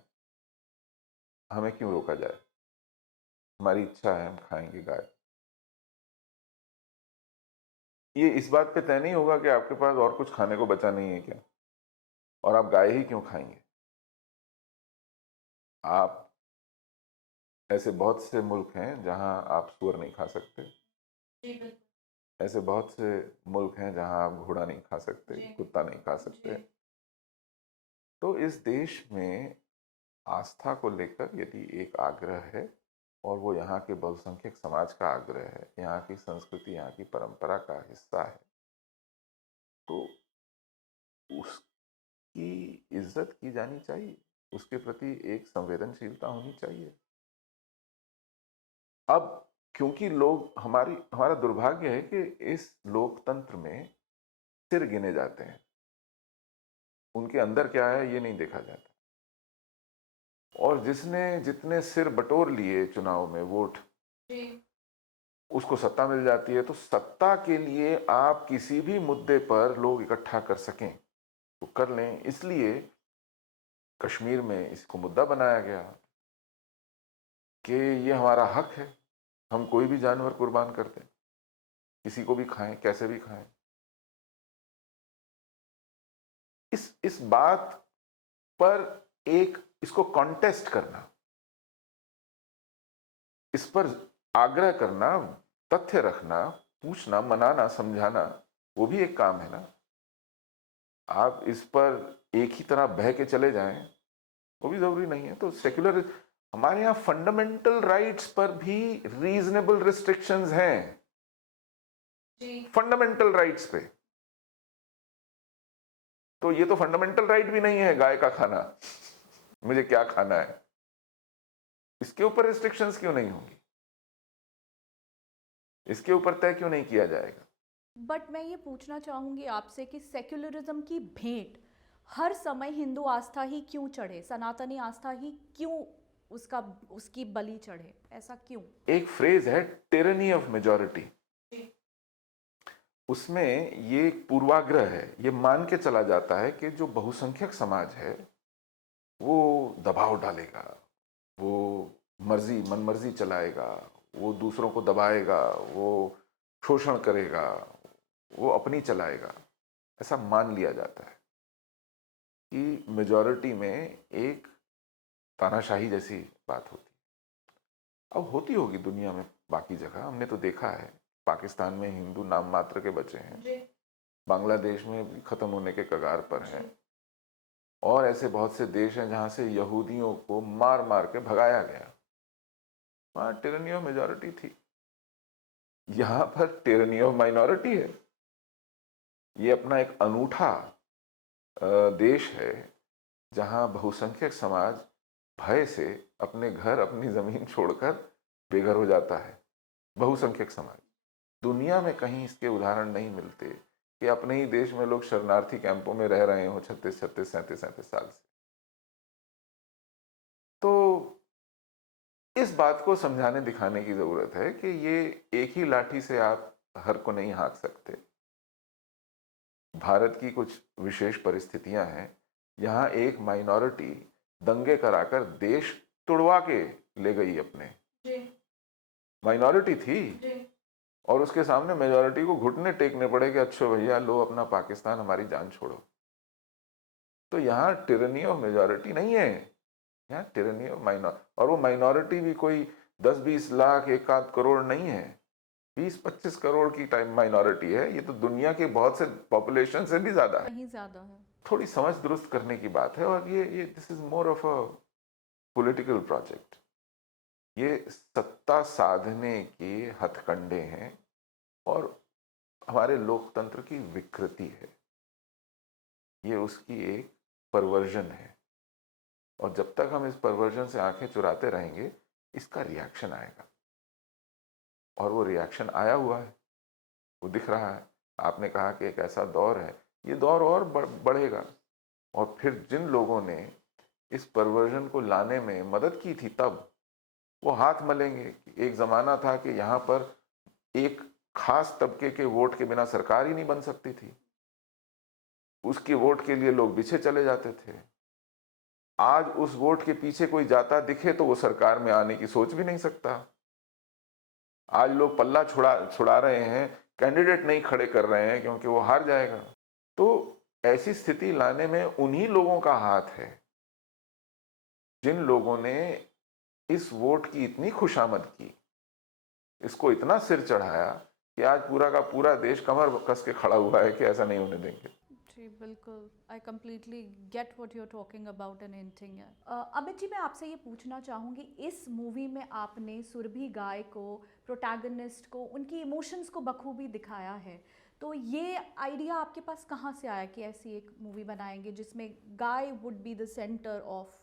हमें क्यों रोका जाए? हमारी इच्छा है, हम खाएंगे गाय। ये इस बात पे तय नहीं होगा कि आपके पास और कुछ खाने को बचा नहीं है क्या, और आप गाय ही क्यों खाएंगे। आप ऐसे बहुत से मुल्क हैं जहां आप सूअर नहीं खा सकते, ऐसे बहुत से मुल्क हैं जहां आप घोड़ा नहीं खा सकते, कुत्ता नहीं खा सकते। तो इस देश में आस्था को लेकर यदि एक आग्रह है, और वो यहाँ के बहुसंख्यक समाज का आग्रह है, यहाँ की संस्कृति, यहाँ की परंपरा का हिस्सा है, तो उसकी इज्जत की जानी चाहिए, उसके प्रति एक संवेदनशीलता होनी चाहिए। अब क्योंकि लोग, हमारा दुर्भाग्य है कि इस लोकतंत्र में सिर गिने जाते हैं, उनके अंदर क्या है ये नहीं देखा जाता। और जिसने जितने सिर बटोर लिए चुनाव में वोट, उसको सत्ता मिल जाती है। तो सत्ता के लिए आप किसी भी मुद्दे पर लोग इकट्ठा कर सकें तो कर लें। इसलिए कश्मीर में इसको मुद्दा बनाया गया कि ये हमारा हक है, हम कोई भी जानवर कुर्बान कर दें, किसी को भी खाएं, कैसे भी खाएं। इस बात पर इसको कॉन्टेस्ट करना, इस पर आग्रह करना, तथ्य रखना, पूछना, मनाना, समझाना, वो भी एक काम है ना। आप इस पर एक ही तरह बह के चले जाएं वो भी जरूरी नहीं है। तो सेक्युलर, हमारे यहाँ फंडामेंटल राइट्स पर भी रीजनेबल रिस्ट्रिक्शंस हैं, फंडामेंटल राइट्स पे। तो ये तो फंडामेंटल राइट भी नहीं है गाय का खाना, मुझे क्या खाना है, इसके ऊपर रिस्ट्रिक्शंस क्यों नहीं होंगी, इसके ऊपर तय क्यों नहीं किया जाएगा। बट मैं ये पूछना चाहूँगी आपसे कि सेक्युलरिज्म की भेंट हर समय हिंदू आस्था ही क्यों चढ़े, सनातनी आस्था ही क्यों उसकी बलि चढ़े, ऐसा क्यों? एक फ्रेज है टिरनी ऑफ मेजॉरिटी, उसमें ये एक पूर्वाग्रह है, ये मान के चला जाता है कि जो बहुसंख्यक समाज है वो दबाव डालेगा, वो मनमर्जी चलाएगा, वो दूसरों को दबाएगा, वो शोषण करेगा, वो अपनी चलाएगा। ऐसा मान लिया जाता है कि मेजॉरिटी में एक तानाशाही जैसी बात होती। अब होती होगी दुनिया में बाकी जगह, हमने तो देखा है। पाकिस्तान में हिंदू नाम मात्र के बचे हैं, बांग्लादेश में खत्म होने के कगार पर हैं, और ऐसे बहुत से देश हैं जहां से यहूदियों को मार मार के भगाया गया, वहां टिरनी ऑफ मेजॉरिटी थी। यहां पर टिरनी ऑफ माइनॉरिटी है। ये अपना एक अनूठा देश है जहां बहुसंख्यक समाज भय से अपने घर, अपनी जमीन छोड़कर बेघर हो जाता है। बहुसंख्यक समाज, दुनिया में कहीं इसके उदाहरण नहीं मिलते कि अपने ही देश में लोग शरणार्थी कैंपों में रह रहे हो 36, 37, 37 साल से। तो इस बात को समझाने दिखाने की जरूरत है कि ये एक ही लाठी से आप हर को नहीं हाँक सकते। भारत की कुछ विशेष परिस्थितियां हैं, यहाँ एक माइनॉरिटी दंगे कराकर देश तुड़वा के ले गई अपने, माइनॉरिटी थी, और उसके सामने मेजॉरिटी को घुटने टेकने पड़े कि अच्छा भैया लो अपना पाकिस्तान, हमारी जान छोड़ो। तो यहाँ टिरनी ऑफ मेजॉरिटी नहीं है, यहाँ टिरनी ऑफ माइनॉरिटी। और वो माइनॉरिटी भी कोई 10-20 लाख, 1 करोड़ नहीं है, 20-25 करोड़ की टाइम माइनॉरिटी है। ये तो दुनिया के बहुत से पॉपुलेशन से भी ज्यादा है, कहीं ज्यादा है। थोड़ी समझ दुरुस्त करने की बात है। और ये this is more of a political project. ये सत्ता साधने के हथकंडे हैं और हमारे लोकतंत्र की विकृति है, ये उसकी एक परवर्जन है। और जब तक हम इस परवर्जन से आंखें चुराते रहेंगे, इसका रिएक्शन आएगा, और वो रिएक्शन आया हुआ है, वो दिख रहा है। आपने कहा कि एक ऐसा दौर है, ये दौर और बढ़ेगा। और फिर जिन लोगों ने इस परवर्जन को लाने में मदद की थी, तब वो हाथ मलेंगे। एक जमाना था कि यहाँ पर एक खास तबके के वोट के बिना सरकार ही नहीं बन सकती थी। उसके वोट के लिए लोग पीछे चले जाते थे। आज उस वोट के पीछे कोई जाता दिखे तो वो सरकार में आने की सोच भी नहीं सकता। आज लोग पल्ला छुड़ा रहे हैं, कैंडिडेट नहीं खड़े कर रहे हैं क्योंकि वो हार जाएगा। तो ऐसी स्थिति लाने में उन्हीं लोगों का हाथ है जिन लोगों ने इस वोट की इतनी खुशामद की, इसको इतना सिर चढ़ाया कि आज पूरा का पूरा देश कमर कस के खड़ा हुआ है कि ऐसा नहीं होने देंगे। जी बिल्कुल, I completely get what you are talking about an anything. Amit ji, मैं आपसे ये पूछना चाहूँगी, इस मूवी में आपने सुरभि गाय को, प्रोटैगनिस्ट को, उनकी इमोशंस को बखूबी दिखाया है, तो ये आइडिया आपके पास कहाँ से आया कि ऐसी एक मूवी बनाएंगे जिसमें guy would be the centre of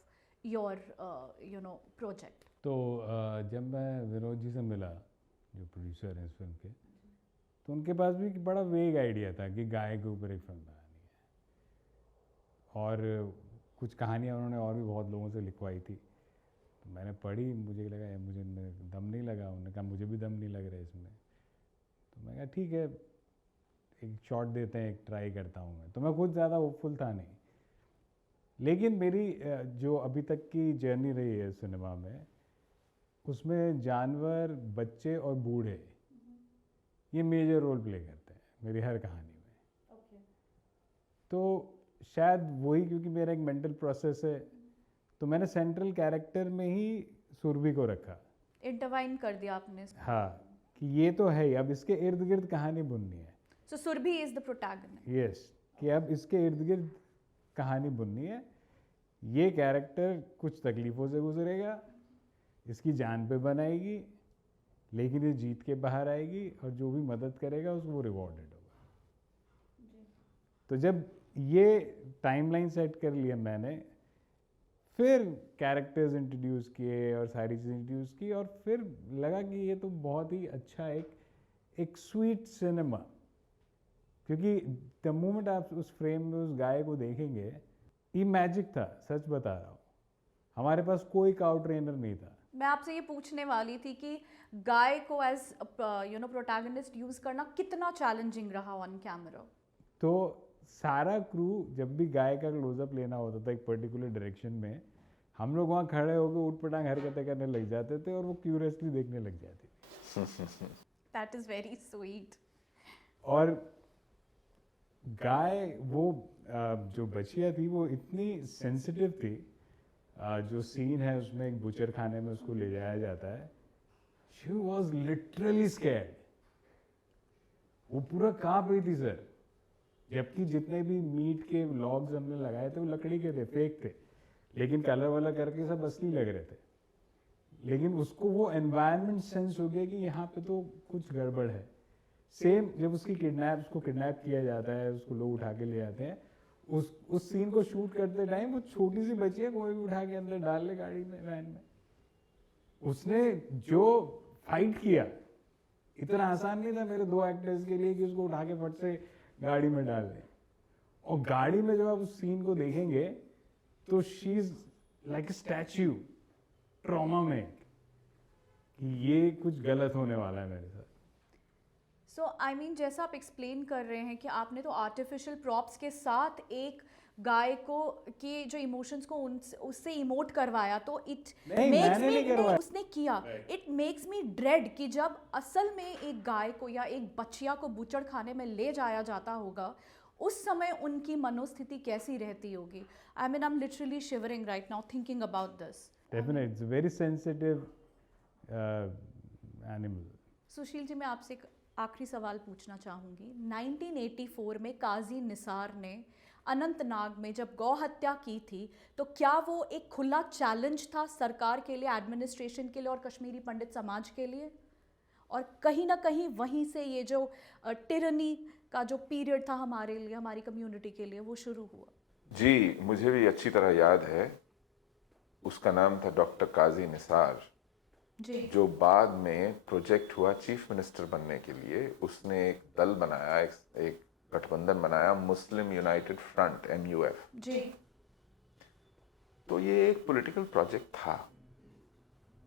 your project? तो जब मैं विनोद जी से मिला, जो प्रोड्यूसर हैं इस फिल्म के, तो उनके पास भी एक बड़ा वेग आइडिया था कि गाय के ऊपर एक फिल्म बनानी है, और कुछ कहानियाँ उन्होंने और भी बहुत लोगों से लिखवाई थी। तो मैंने पढ़ी, मुझे लगा मुझे दम नहीं लगा। उन्होंने कहा मुझे भी दम नहीं लग रहा है इसमें। तो मैं कहा ठीक है, एक शॉट देते हैं, एक ट्राई करता हूँ मैं। तो मैं खुद ज़्यादा होपफुल था नहीं, लेकिन मेरी जो अभी तक की जर्नी रही है सिनेमा में, उसमें जानवर, बच्चे और बूढ़े ये मेजर रोल प्ले करते हैं मेरी हर कहानी में। तो शायद वही, क्योंकि मेरा एक मेंटल प्रोसेस है, तो मैंने सेंट्रल कैरेक्टर में ही सुरभि को रखा, इंटरवाइन कर दिया आपने इसको। हाँ, कि ये तो है ही, अब इसके इर्द गिर्द कहानी बुननी है। So Surabhi is the protagonist. Yes, कि अब इसके इर्द गिर्द कहानी बुननी है। ये कैरेक्टर कुछ तकलीफ़ों से गुजरेगा, इसकी जान पे बनाएगी, लेकिन ये जीत के बाहर आएगी, और जो भी मदद करेगा उसको रिवॉर्डेड होगा। तो जब ये टाइमलाइन सेट कर लिया मैंने, फिर कैरेक्टर्स इंट्रोड्यूस किए और सारी चीज़ें इंट्रोड्यूस की, और फिर लगा कि ये तो बहुत ही अच्छा एक स्वीट सिनेमा, क्योंकि द मोमेंट आप उस फ्रेम में उस गाय को देखेंगे, ये मैजिक था, सच बता रहा हूँ। हमारे पास कोई काउ ट्रेनर नहीं था। मैं आपसे ये पूछने वाली थी कि गाय को एज प्रोटैगनिस्ट यूज करना कितना चैलेंजिंग रहा ऑन कैमरा? तो सारा क्रू, जब भी गाय का क्लोजअप लेना होता था एक पर्टिकुलर डायरेक्शन में, हम लोग वहाँ खड़े होकर ऊटपटांग हरकतें करने लग जाते थे, और वो क्यूरियसली देखने लग जाती थी। That is very sweet. और गाय, वो जो बचिया थी, वो इतनी सेंसिटिव थी। जो सीन है उसमें एक बुचर खाने में उसको ले जाया जाता है, शी वॉज लिटरली स्कैर्ड। वो पूरा कांप रही थी सर, जबकि जितने भी मीट के लॉग्स हमने लगाए थे वो लकड़ी के थे, फेक थे, लेकिन कलर वाला करके सब असली लग रहे थे। लेकिन उसको वो एनवायरनमेंट सेंस हो गया कि यहाँ पे तो कुछ गड़बड़ है। सेम जब उसको किडनैप किया जाता है, उसको लोग उठा के ले जाते हैं, उस सीन को शूट करते टाइम वो छोटी सी बच्ची है, कोई भी उठा के अंदर डाल ले गाड़ी में, वैन में। उसने जो फाइट किया, इतना आसान नहीं था मेरे दो एक्टर्स के लिए कि उसको उठा के फट से गाड़ी में डाल दें। और गाड़ी में जब आप उस सीन को देखेंगे तो she is like a statue, trauma में कि ये कुछ गलत होने वाला है मेरे साथ। सो आई मीन, जैसा आप एक्सप्लेन कर रहे हैं कि आपने तो आर्टिफिशियल प्रॉप्स के साथ एक गाय को के जो इमोशंस को उससे इमोट करवाया, तो इट मेक्स मी, उसने किया, इट मेक्स मी ड्रेड कि जब असल में एक गाय को या एक बच्चिया को बुचड़ खाने में ले जाया जाता होगा, उस समय उनकी मनोस्थिति कैसी रहती होगी। I mean, I am literally shivering right now thinking about this. Definitely it's a very sensitive animal. Sushil ji, मैं आपसे एक आखिरी सवाल पूछना चाहूँगी। 1984 में काजी निसार ने अनंतनाग में जब गौ हत्या की थी, तो क्या वो एक खुला चैलेंज था सरकार के लिए, एडमिनिस्ट्रेशन के लिए और कश्मीरी पंडित समाज के लिए? और कहीं ना कहीं वहीं से ये जो टिरनी का जो पीरियड था हमारे लिए, हमारी कम्युनिटी के लिए, वो शुरू हुआ। जी, मुझे भी अच्छी तरह याद है। उसका नाम था डॉक्टर काजी निसार, जो बाद में प्रोजेक्ट हुआ चीफ मिनिस्टर बनने के लिए। उसने एक दल बनाया, एक गठबंधन बनाया, मुस्लिम यूनाइटेड फ्रंट, MUF जी। तो ये एक पॉलिटिकल प्रोजेक्ट था,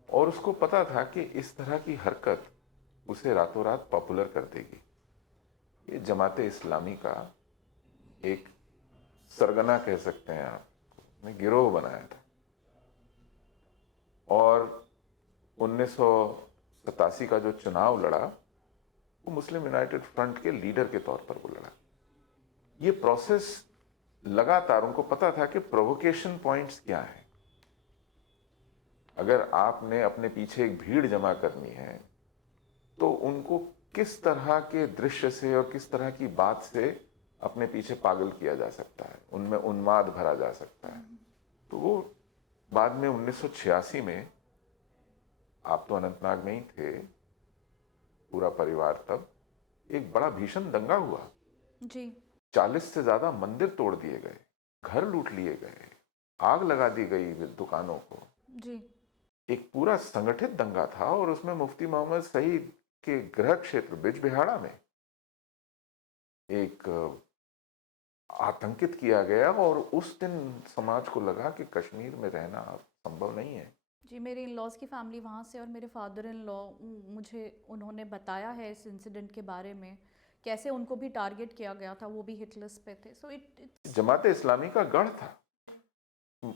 और उसको पता था कि इस तरह की हरकत उसे रातों रात पॉपुलर कर देगी। ये जमाते इस्लामी का एक सरगना कह सकते हैं आप, ने गिरोह बनाया था और 1987 का जो चुनाव लड़ा वो मुस्लिम यूनाइटेड फ्रंट के लीडर के तौर पर वो लड़ा। ये प्रोसेस लगातार, उनको पता था कि प्रोवोकेशन पॉइंट्स क्या है। अगर आपने अपने पीछे एक भीड़ जमा करनी है तो उनको किस तरह के दृश्य से और किस तरह की बात से अपने पीछे पागल किया जा सकता है, उनमें उन्माद भरा जा सकता है। तो वो बाद में 1986 में, आप तो अनंतनाग में ही थे, पूरा परिवार, तब एक बड़ा भीषण दंगा हुआ जी। 40 से ज्यादा मंदिर तोड़ दिए गए, घर लूट लिए गए, आग लगा दी गई दुकानों को। जी। एक पूरा संगठित दंगा था और उसमें मुफ्ती मोहम्मद सईद के गृह क्षेत्र बिजबिहाड़ा में एक आतंकित किया गया और उस दिन समाज को लगा कि कश्मीर में रहना संभव नहीं है। जी, मेरे इन लॉज की फैमिली वहाँ से और मेरे फादर इन लॉ, मुझे उन्होंने बताया है इस इंसिडेंट के बारे में, कैसे उनको भी टारगेट किया गया था, वो भी हिटलर्स पे थे। सो इट्स जमाते इस्लामी का गढ़ था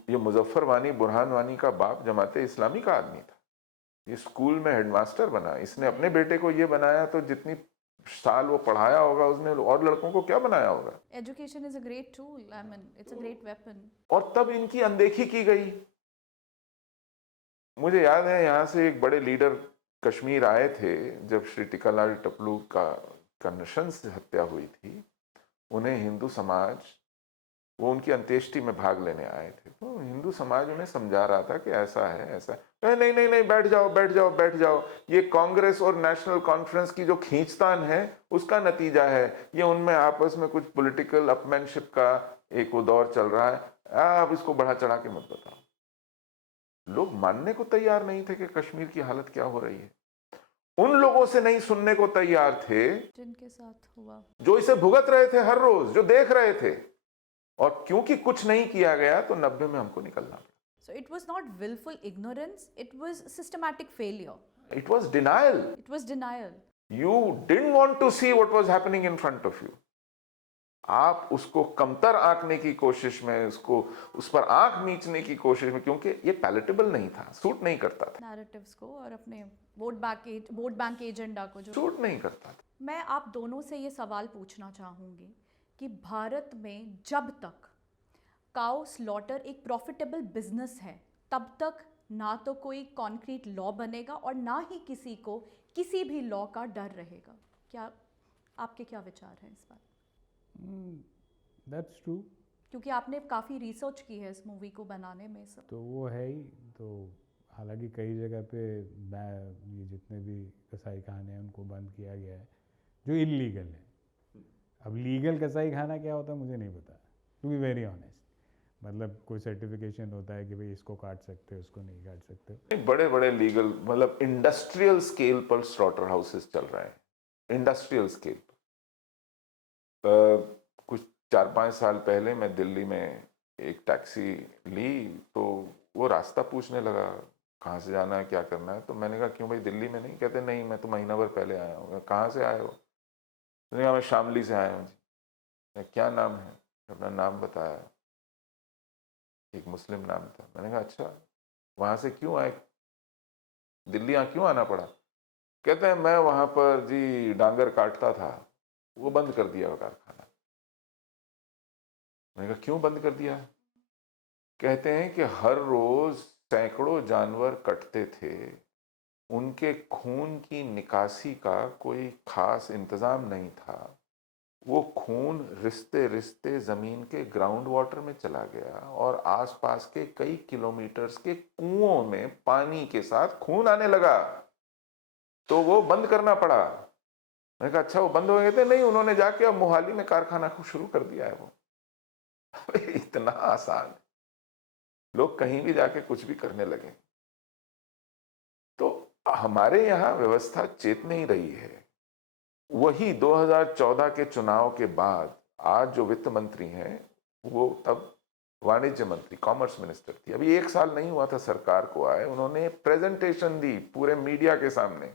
ये। मुजफ्फर वानी, बुरहान वानी का बाप जमाते इस्लामी का आदमी था। ये स्कूल में हेडमास्टर बना, इसने अपने बेटे को ये बनाया, तो जितनी साल वो पढ़ाया होगा उसने और लड़कों को क्या बनाया होगा। Education is a great tool, I mean it's a great weapon. और तब इनकी अनदेखी की गई। मुझे याद है यहाँ से एक बड़े लीडर कश्मीर आए थे जब श्री टिकालाल टपलू का नृशंस हत्या हुई थी। उन्हें हिंदू समाज, वो उनकी अंत्येष्टि में भाग लेने आए थे, तो हिंदू समाज उन्हें समझा रहा था कि ऐसा है ऐसा है। नहीं नहीं नहीं, बैठ जाओ बैठ जाओ बैठ जाओ, ये कांग्रेस और नेशनल कॉन्फ्रेंस की जो खींचतान है उसका नतीजा है। ये उनमें आपस में कुछ पॉलिटिकल अपमैनशिप का एक वो दौर चल रहा है, आप इसको बढ़ा चढ़ा के मत बताओ। लोग मानने को तैयार नहीं थे कि कश्मीर की हालत क्या हो रही है। उन लोगों से नहीं सुनने को तैयार थे जिनके साथ हुआ, जो इसे भुगत रहे थे हर रोज, जो देख रहे थे। और क्योंकि कुछ नहीं किया गया तो 90 में हमको निकलना पड़ा। so it was not willful ignorance, it was systematic failure, It was denial. it was denial. You didn't want to see what was happening in front of you. आप उसको कमतर आंकने की कोशिश में, उसको उस पर आंख मीचने की कोशिश में, क्योंकि ये पैलेटेबल नहीं था, सूट नहीं करता था, नैरेटिव्स को और अपने वोट बैंक एजेंडा को जो सूट नहीं करता था। मैं आप दोनों से ये सवाल पूछना चाहूँगी कि भारत में जब तक काउ स्लॉटर एक प्रॉफिटेबल बिजनेस है तब तक ना तो कोई कॉन्क्रीट लॉ बनेगा और ना ही किसी को किसी भी लॉ का डर रहेगा। क्या आपके क्या विचार हैं इस बात? That's true. क्योंकि आपने काफ़ी रिसर्च की है इस मूवी को बनाने में सब। तो वो है ही। तो हालांकि कई जगह पे ये जितने भी कसाई खाने हैं उनको बंद किया गया है जो इलीगल है। अब लीगल कसाई खाना क्या होता है मुझे नहीं पता, टू बी वेरी ऑनेस्ट। मतलब कोई सर्टिफिकेशन होता है कि भाई इसको काट सकते हो, उसको नहीं काट सकते। बड़े बड़े लीगल, मतलब इंडस्ट्रियल स्केल पर स्लॉटर हाउसेस चल रहे हैं, इंडस्ट्रियल स्केल पर। कुछ 4-5 साल पहले मैं दिल्ली में एक टैक्सी ली तो वो रास्ता पूछने लगा कहाँ से जाना है, क्या करना है। तो मैंने कहा क्यों भाई दिल्ली में नहीं? कहते नहीं, मैं तो महीना भर पहले आया हूँ। कहाँ से आए हो? मैंने कहा मैं शामली से आया हूँ। क्या नाम है? अपना नाम बताया, एक मुस्लिम नाम था। मैंने कहा अच्छा, वहाँ से क्यों आए, दिल्ली यहाँ क्यों आना पड़ा? कहते हैं मैं वहाँ पर जी डांगर काटता था, वो बंद कर दिया वो कारखाना। मैंने कहा क्यों बंद कर दिया? कहते हैं कि हर रोज सैकड़ों जानवर कटते थे, उनके खून की निकासी का कोई खास इंतजाम नहीं था। वो खून रिश्ते रिश्ते जमीन के ग्राउंड वाटर में चला गया और आसपास के कई किलोमीटर्स के कुओं में पानी के साथ खून आने लगा, तो वो बंद करना पड़ा। मैंने कहा अच्छा वो बंद हो गए थे? नहीं, उन्होंने जाके अब मोहाली में कारखाना को शुरू कर दिया है। वो इतना आसान, लोग कहीं भी जाके कुछ भी करने लगे। तो हमारे यहाँ व्यवस्था चेत नहीं रही है। वही 2014 के चुनाव के बाद आज जो वित्त मंत्री हैं वो तब वाणिज्य मंत्री, कॉमर्स मिनिस्टर थी। अभी 1 साल नहीं हुआ था सरकार को आए, उन्होंने प्रेजेंटेशन दी पूरे मीडिया के सामने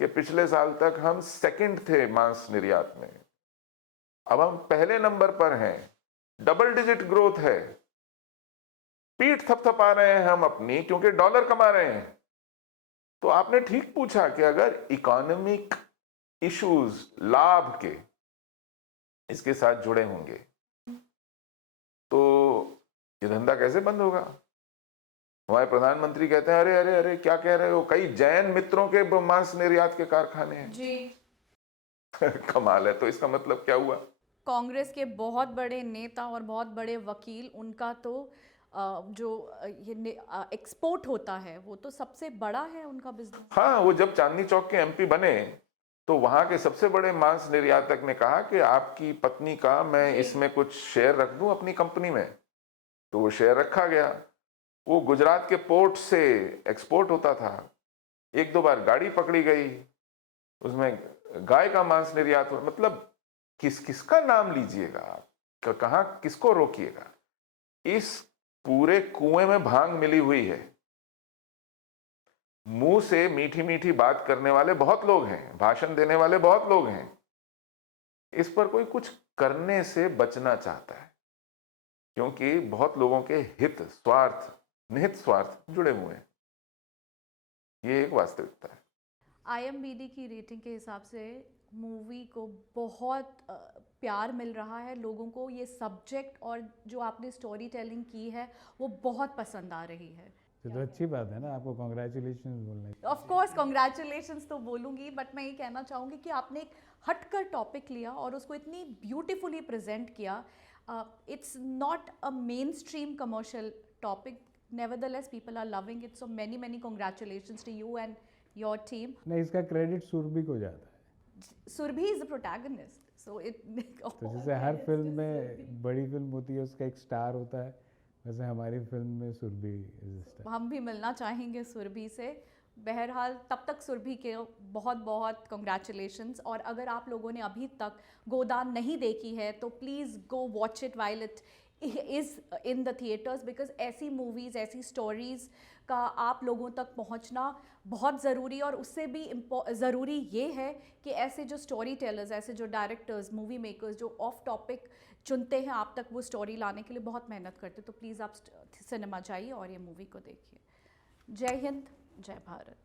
कि पिछले साल तक हम सेकंड थे मांस निर्यात में, अब हम पहले नंबर पर हैं। डबल डिजिट ग्रोथ है, पीठ थपथपा रहे हैं हम अपनी क्योंकि डॉलर कमा रहे हैं। तो आपने ठीक पूछा कि अगर इकोनॉमिक इश्यूज लाभ के इसके साथ जुड़े होंगे तो ये धंधा कैसे बंद होगा। हमारे प्रधानमंत्री कहते हैं अरे अरे अरे क्या कह रहे हो, कई जैन मित्रों के मांस निर्यात के कारखाने हैं जी। कमाल है। तो इसका मतलब क्या हुआ। कांग्रेस के बहुत बड़े नेता और बहुत बड़े वकील, उनका तो जो ये एक्सपोर्ट होता है वो तो सबसे बड़ा है उनका बिजनेस। हाँ, वो जब चांदनी चौक के एमपी बने तो वहां के सबसे बड़े मांस निर्यातक ने कहा कि आपकी पत्नी का मैं इसमें कुछ शेयर रख दूं अपनी कंपनी में। तो वो शेयर रखा गया, वो गुजरात के पोर्ट से एक्सपोर्ट होता था। एक दो बार गाड़ी पकड़ी गई, उसमें गाय का मांस निर्यात हुआ। मतलब किसका नाम लीजिएगा आप, कहाँ किसको रोकिएगा। इस पूरे कुएं में भांग मिली हुई है। मुंह से मीठी मीठी बात करने वाले बहुत लोग हैं, भाषण देने वाले बहुत लोग हैं, इस पर कोई कुछ करने से बचना चाहता है क्योंकि बहुत लोगों के हित स्वार्थ निहित स्वार्थ जुड़े हुए हैं। ये एक वास्तविकता है। IMDb की रेटिंग के हिसाब से मूवी को बहुत प्यार मिल रहा है लोगों को। ये सब्जेक्ट और जो आपने स्टोरी टेलिंग की है वो बहुत पसंद आ रही है। तो अच्छी बात है ना, आपको कॉन्ग्रेचुलेशन बोलना। ऑफ कोर्स कॉन्ग्रेचुलेशंस तो बोलूँगी, बट मैं ये कहना चाहूँगी कि आपने एक हटकर टॉपिक लिया और उसको इतनी ब्यूटीफुली प्रेजेंट किया। It's not a main stream commercial topic, nevertheless people are loving it, so many congratulations to you and your team. नहीं, इसका क्रेडिट सुरभि को जाता है। Surbhi is the protagonist, so it तो जैसे हर फिल्म में बड़ी फिल्म होती है उसका एक स्टार होता है, वैसे हमारी फिल्म में सुरभि इज स्टार। हम भी मिलना चाहेंगे सुरभि से। बहरहाल तब तक सुरभि के बहुत बहुत कॉन्ग्रेचुलेशंस। और अगर आप लोगों ने अभी तक गोदान नहीं देखी है तो please go watch it while it is in the theatres, because ऐसी मूवीज़, ऐसी स्टोरीज़ का आप लोगों तक पहुंचना बहुत ज़रूरी। और उससे भी ज़रूरी ये है कि ऐसे जो स्टोरी टेलर्स, ऐसे जो डायरेक्टर्स, मूवी मेकर्स जो ऑफ टॉपिक चुनते हैं आप तक वो स्टोरी लाने के लिए बहुत मेहनत करते, तो प्लीज़ आप सिनेमा जाइए और ये मूवी को देखिए। जय हिंद, जय भारत।